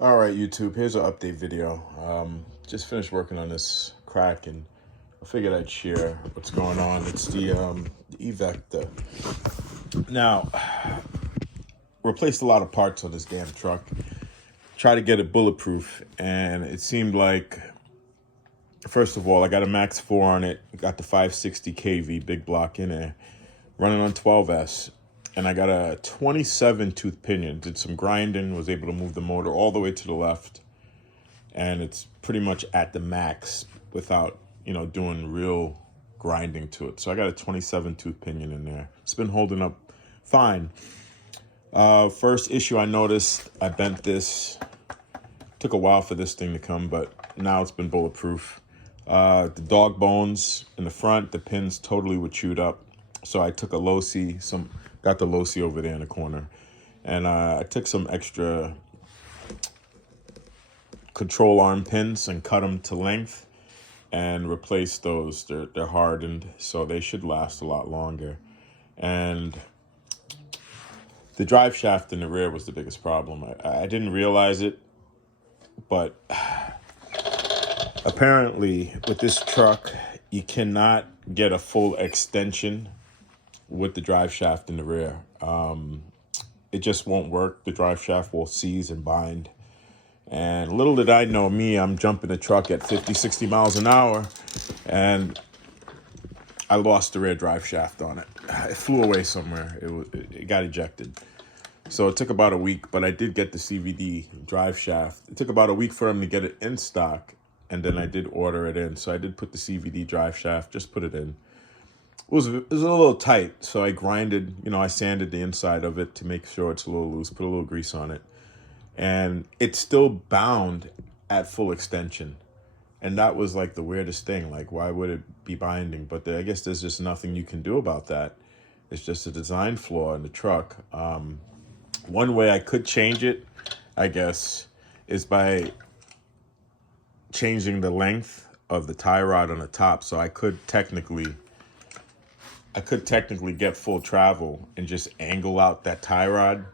All right, YouTube, here's an update video. Just finished working on this Kraken. I figured I'd share what's going on. It's the E-Vector. Now, replaced a lot of parts on this damn truck. Try to get it bulletproof, and it seemed like, first of all, I got a Max 4 on it. Got the 560 kV big block in there, running on 12S. And I got a 27 tooth pinion. Did some grinding, was able to move the motor all the way to the left. And it's pretty much at the max without, doing real grinding to it. So I got a 27 tooth pinion in there. It's been holding up fine. First issue I noticed, I bent this. Took a while for this thing to come, but now it's been bulletproof. The dog bones in the front, the pins totally were chewed up. So I took a loci, got the loci over there in the corner. And I took some extra control arm pins and cut them to length and replaced those. They're hardened, so they should last a lot longer. And the drive shaft in the rear was the biggest problem. I didn't realize it, but apparently with this truck, you cannot get a full extension with the drive shaft in the rear. It just won't work. The drive shaft will seize and bind. And little did I know, I'm jumping the truck at 50, 60 miles an hour, and I lost the rear drive shaft on it. It flew away somewhere. It got ejected. So it took about a week, but I did get the CVD drive shaft. It took about a week for them to get it in stock, and then I did order it in. So I did put the CVD drive shaft, just put it in. It was a little tight, so I grinded, I sanded the inside of it to make sure it's a little loose, put a little grease on it. And it's still bound at full extension. And that was like the weirdest thing. Like, why would it be binding? But I guess there's just nothing you can do about that. It's just a design flaw in the truck. One way I could change it, I guess, is by changing the length of the tie rod on the top. So I could technically get full travel and just angle out that tie rod.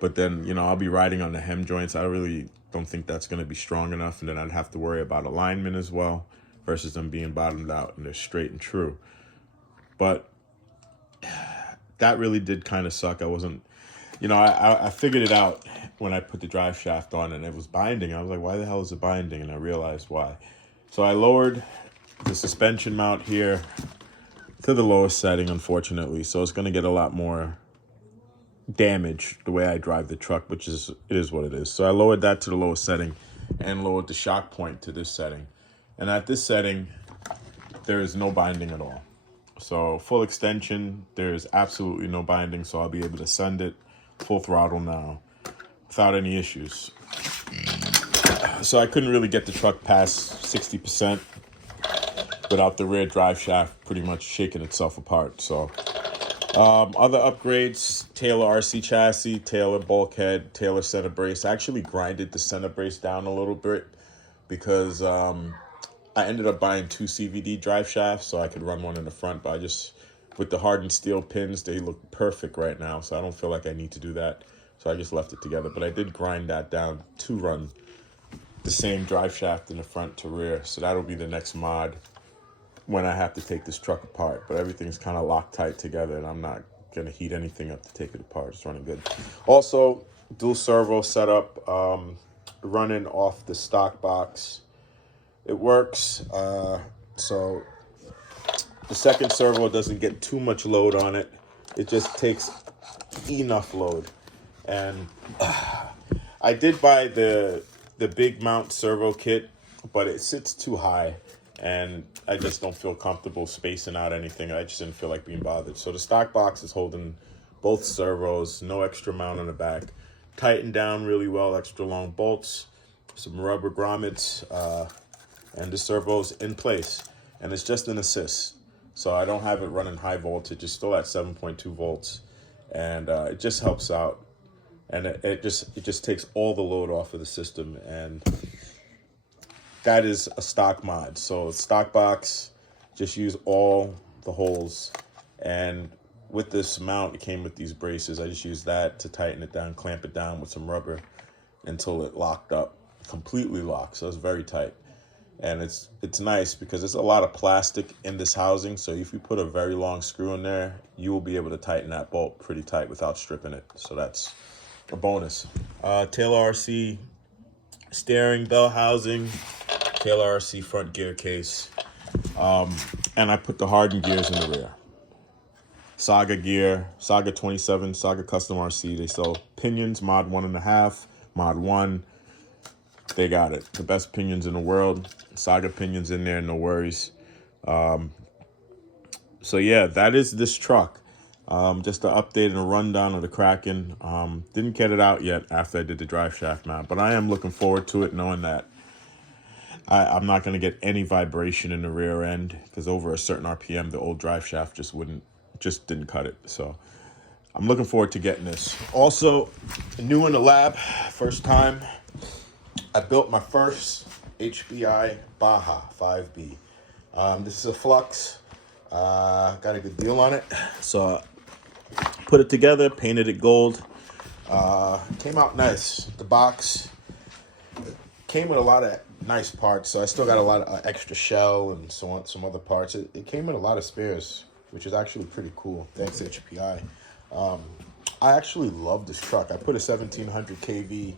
But then, I'll be riding on the hem joints. I really don't think that's going to be strong enough. And then I'd have to worry about alignment as well versus them being bottomed out and they're straight and true. But that really did kind of suck. I wasn't, I figured it out when I put the drive shaft on and it was binding. I was like, why the hell is it binding? And I realized why. So I lowered the suspension mount here to the lowest setting, unfortunately. So it's going to get a lot more damage the way I drive the truck, which it is what it is. So I lowered that to the lowest setting and lowered the shock point to this setting. And at this setting, there is no binding at all. So full extension, there is absolutely no binding. So I'll be able to send it full throttle now without any issues. So I couldn't really get the truck past 60% without the rear drive shaft pretty much shaking itself apart. So other upgrades, Taylor RC chassis, Taylor bulkhead, Taylor center brace. I actually grinded the center brace down a little bit because I ended up buying 2 CVD drive shafts so I could run one in the front. But with the hardened steel pins, they look perfect right now. So I don't feel like I need to do that. So I just left it together. But I did grind that down to run the same drive shaft in the front to rear. So that'll be the next mod when I have to take this truck apart. But everything's kind of locked tight together and I'm not going to heat anything up to take it apart. It's running good. Also, dual servo setup, running off the stock box. It works. So the second servo doesn't get too much load on it. It just takes enough load. And I did buy the big mount servo kit, but it sits too high. And I just don't feel comfortable spacing out anything. I just didn't feel like being bothered. So the stock box is holding both servos, no extra mount on the back. Tightened down really well, extra long bolts, some rubber grommets, and the servo's in place. And it's just an assist. So I don't have it running high voltage. It's still at 7.2 volts. And it just helps out. And it just takes all the load off of the system. And that is a stock mod. So stock box, just use all the holes. And with this mount, it came with these braces. I just used that to tighten it down, clamp it down with some rubber. until it locked up, completely locked. So it's very tight. And it's nice because there's a lot of plastic in this housing. So if you put a very long screw in there, you will be able to tighten that bolt pretty tight without stripping it. So that's a bonus. Taylor RC steering bell housing, Taylor RC front gear case. And I put the hardened gears in the rear. Saga gear, Saga 27, Saga Custom RC. They sell pinions, mod 1.5, mod 1. They got it. The best pinions in the world. Saga pinions in there, no worries. So yeah, that is this truck. Just an update and a rundown of the Kraken. Didn't get it out yet after I did the drive shaft mount, but I am looking forward to it, knowing that I'm not going to get any vibration in the rear end, because over a certain RPM, the old drive shaft just didn't cut it. So I'm looking forward to getting this. Also, new in the lab, first time, I built my first Hpi Baja 5B. This is a Flux. Got a good deal on it. So put it together, painted it gold. Came out nice. The box came with a lot of nice parts. So I still got a lot of extra shell and so on, some other parts. It came with a lot of spares, which is actually pretty cool. Thanks to HPI. I actually love this truck. I put a 1700 kV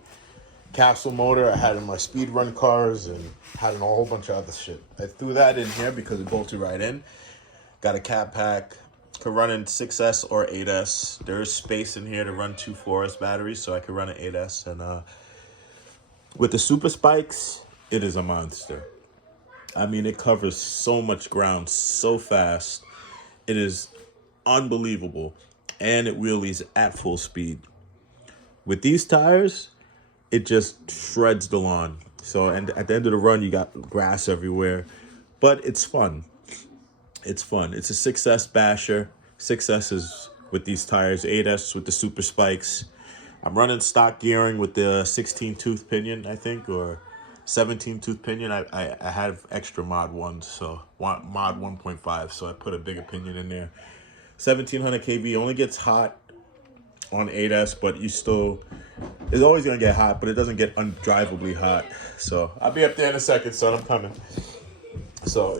capsule motor I had in my speed run cars and had in a whole bunch of other shit. I threw that in here because it bolted right in. Got a cab pack. Could run in 6S or 8S. There is space in here to run 2 4S batteries, so I could run an 8S. And with the super spikes, it is a monster. I mean, it covers so much ground so fast. It is unbelievable. And it wheelies at full speed. With these tires, it just shreds the lawn. So, and at the end of the run, you got grass everywhere. But it's fun. It's fun. It's a 6S basher. 6S is with these tires. 8S with the super spikes. I'm running stock gearing with the 16 tooth pinion, I think, or 17 tooth pinion. I have extra mod ones, so mod 1.5. So I put a bigger pinion in there. 1700 kV only gets hot on 8S, but it's always gonna get hot, but it doesn't get undrivably hot. So I'll be up there in a second, son. I'm coming. So,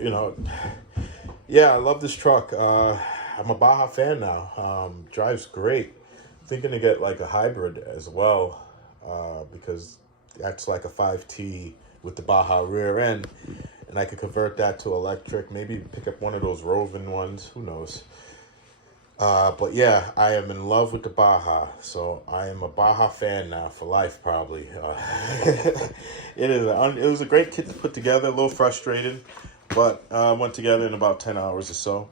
yeah, I love this truck. I'm a Baja fan now. Drives great. Thinking to get like a hybrid as well, because that's like a 5T with the Baja rear end, and I could convert that to electric. Maybe pick up one of those roving ones. Who knows? But yeah, I am in love with the Baja, so I am a Baja fan now for life, probably. It was a great kit to put together. A little frustrated, but went together in about 10 hours or so.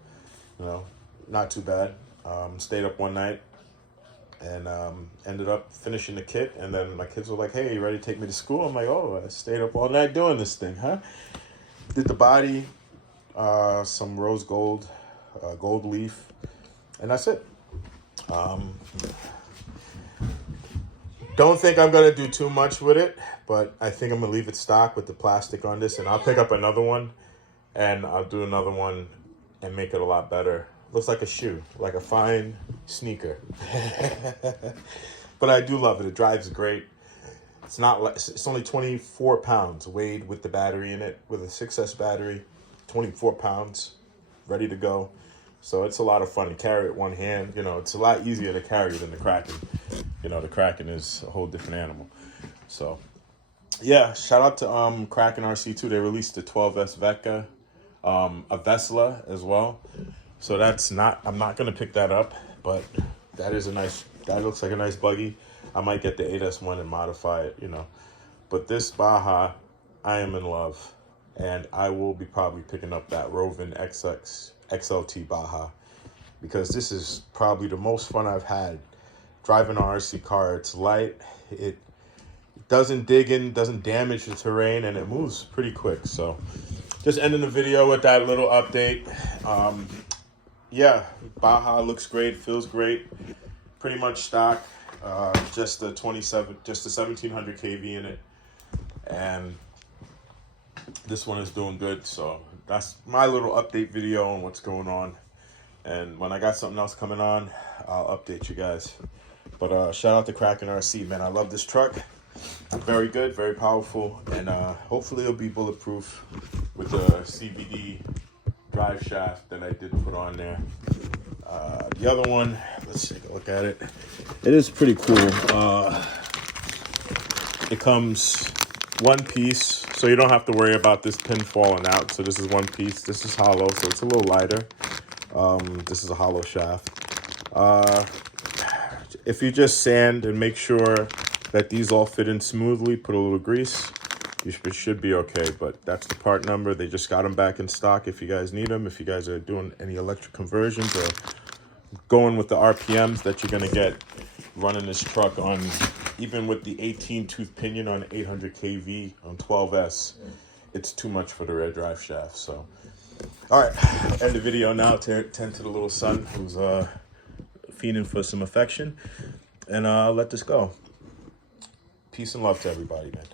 Not too bad. Stayed up one night and ended up finishing the kit. And then my kids were like, "Hey, you ready to take me to school?" I'm like, "Oh, I stayed up all night doing this thing, huh?" Did the body, some rose gold, gold leaf. And that's it. Don't think I'm going to do too much with it, but I think I'm going to leave it stock with the plastic on this, and I'll pick up another one, and I'll do another one and make it a lot better. Looks like a shoe, like a fine sneaker. But I do love it. It drives great. It's only 24 pounds weighed with the battery in it, with a 6S battery, 24 pounds, ready to go. So it's a lot of fun to carry it one hand. It's a lot easier to carry than the Kraken. The Kraken is a whole different animal. So, yeah, shout out to Kraken RC2. They released the 12S Vecca, a Vesla as well. So I'm not going to pick that up, but that looks like a nice buggy. I might get the 8S one and modify it, But this Baja, I am in love. And I will be probably picking up that Rovin XLT Baja, because this is probably the most fun I've had driving an RC car. It's light, it doesn't dig in, doesn't damage the terrain, and it moves pretty quick. So just ending the video with that little update. Yeah, Baja looks great, feels great, pretty much stock. Just the 1700 kV in it, and this one is doing good. So that's my little update video on what's going on. And when I got something else coming on, I'll update you guys. But shout out to Kraken RC, man. I love this truck. Very good, very powerful, and hopefully it'll be bulletproof with the CVD drive shaft that I did put on there. The other one, let's take a look at it. It is pretty cool. It comes one piece, so you don't have to worry about this pin falling out. So this is one piece. This is hollow, so it's a little lighter. This is a hollow shaft. If you just sand and make sure that these all fit in smoothly, put a little grease, you should be okay. But that's the part number. They just got them back in stock if you guys need them. If you guys are doing any electric conversions or going with the RPMs that you're gonna get running this truck on, even with the 18 tooth pinion on 800 kV on 12S, it's too much for the rear drive shaft. So, all right, end the video now. Tend to the little son who's fiending for some affection, and I'll let this go. Peace and love to everybody, man.